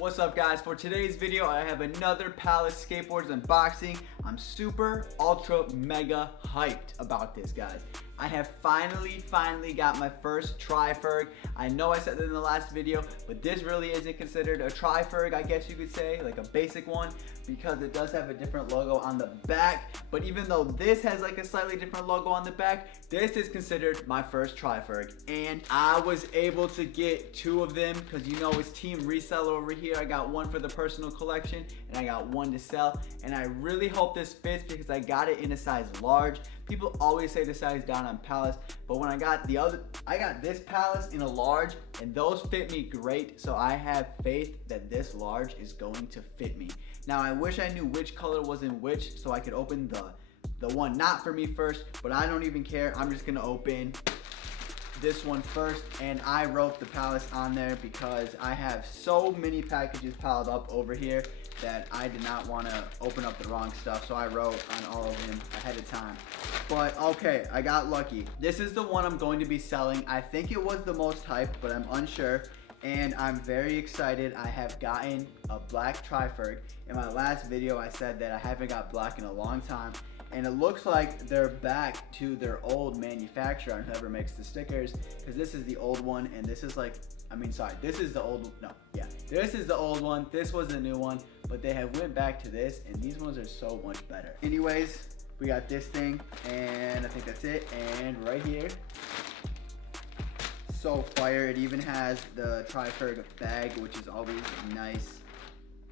What's up guys? For today's video I have another Palace Skateboards unboxing. I'm super ultra mega hyped about this, guys. I have finally got my first Tri-Ferg. I know I said that in the last video, but this really isn't considered a Tri-Ferg, I guess you could say, like a basic one, because it does have a different logo on the back. But even though this has like a slightly different logo on the back, this is considered my first Tri-Ferg. And I was able to get two of them because you know it's team reseller over here. I got one for the personal collection and I got one to sell. And I really hope this fits because I got it in a size large. People always say the size down on Palace, but when I got this Palace in a large and those fit me great, so I have faith that this large is going to fit me. Now I wish I knew which color was in which so I could open the one not for me first, but I don't even care. I'm just gonna open this one first, and I wrote the Palace on there because I have so many packages piled up over here that I did not want to open up the wrong stuff, so I wrote on all of them ahead of time. But okay, I got lucky. This is the one I'm going to be selling. I think it was the most hyped, but I'm unsure, and I'm very excited. I have gotten a black Tri-Ferg. In my last video I said that I haven't got black in a long time, and it looks like they're back to their old manufacturer on whoever makes the stickers, because this is the old one and this is like, this is the old, this is the old one, this was the new one, but they have went back to this and these ones are so much better. Anyways, we got this thing and I think that's it, and right here, so fire. It even has the Tri-Ferg bag, which is always nice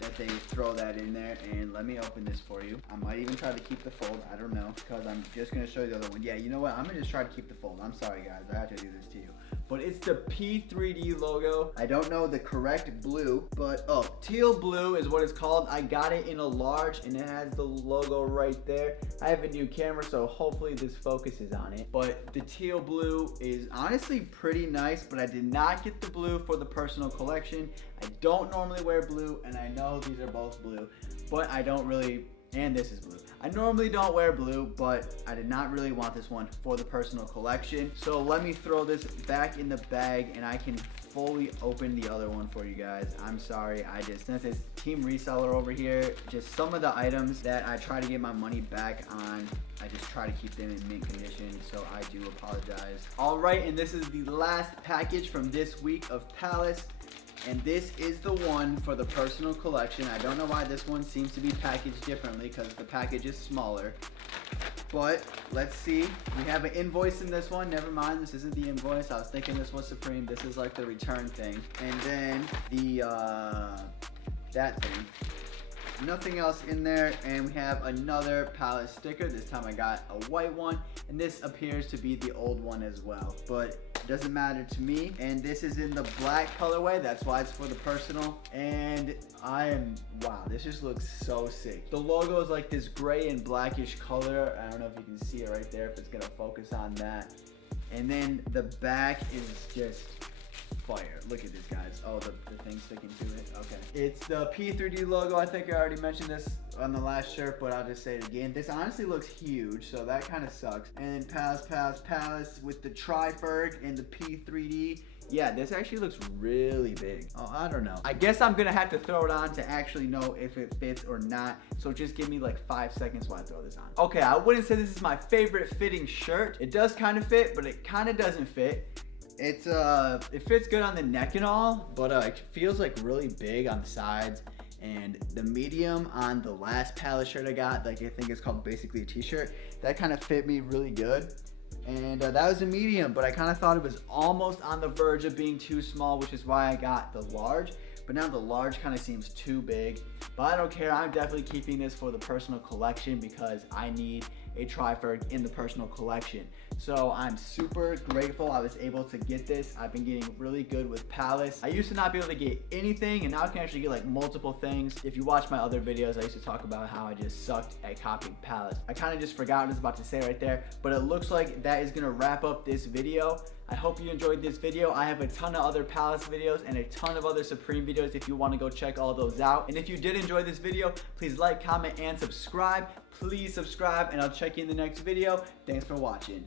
that they throw that in there. And let me open this for you. I might even try to keep the fold, I don't know, because I'm just gonna show you the other one. Yeah, you know what, I'm gonna just try to keep the fold. I'm sorry guys, I have to do this to you, but it's the P3D logo. I don't know the correct blue, but teal blue is what it's called. I got it in a large and it has the logo right there. I have a new camera, so hopefully this focuses on it, but the teal blue is honestly pretty nice, but I did not get the blue for the personal collection. I don't normally wear blue, and I know these are both blue, but I don't really, and this is blue. I normally don't wear blue, but I did not really want this one for the personal collection. So let me throw this back in the bag and I can fully open the other one for you guys. I'm sorry, since it's team reseller over here, just some of the items that I try to get my money back on, I just try to keep them in mint condition, so I do apologize. All right, and this is the last package from this week of Palace. And this is the one for the personal collection. I don't know why this one seems to be packaged differently because the package is smaller. But let's see. We have an invoice in this one. Never mind, this isn't the invoice. I was thinking this was Supreme. This is like the return thing. And then the that thing. Nothing else in there, and we have another Palace sticker. This time I got a white one, and this appears to be the old one as well, but it doesn't matter to me. And this is in the black colorway, that's why it's for the personal. And wow, this just looks so sick. The logo is like this gray and blackish color. I don't know if you can see it right there, if it's gonna focus on that. And then the back is just fire. Look at this, guys. Oh, the thing sticking to it. Okay. It's the P3D logo. I think I already mentioned this on the last shirt, but I'll just say it again. This honestly looks huge, so that kind of sucks. And then Palace with the Tri-Ferg and the P3D. Yeah, this actually looks really big. Oh, I don't know. I guess I'm gonna have to throw it on to actually know if it fits or not. So just give me like 5 seconds while I throw this on. Okay, I wouldn't say this is my favorite fitting shirt. It does kind of fit, but it kind of doesn't fit. It fits good on the neck and all, but it feels like really big on the sides. And the medium on the last Palace shirt I got, like I think it's called basically a t-shirt, that kind of fit me really good. And that was a medium, but I kind of thought it was almost on the verge of being too small, which is why I got the large. But now the large kind of seems too big. But I don't care, I'm definitely keeping this for the personal collection because I need a Tri-Ferg in the personal collection. So I'm super grateful I was able to get this. I've been getting really good with Palace. I used to not be able to get anything, and now I can actually get like multiple things. If you watch my other videos, I used to talk about how I just sucked at copying Palace. I kind of just forgot what I was about to say right there, but it looks like that is gonna wrap up this video. I hope you enjoyed this video. I have a ton of other Palace videos and a ton of other Supreme videos if you want to go check all those out. And if you did enjoy this video, please like, comment, and subscribe. Please subscribe, and I'll check you in the next video. Thanks for watching.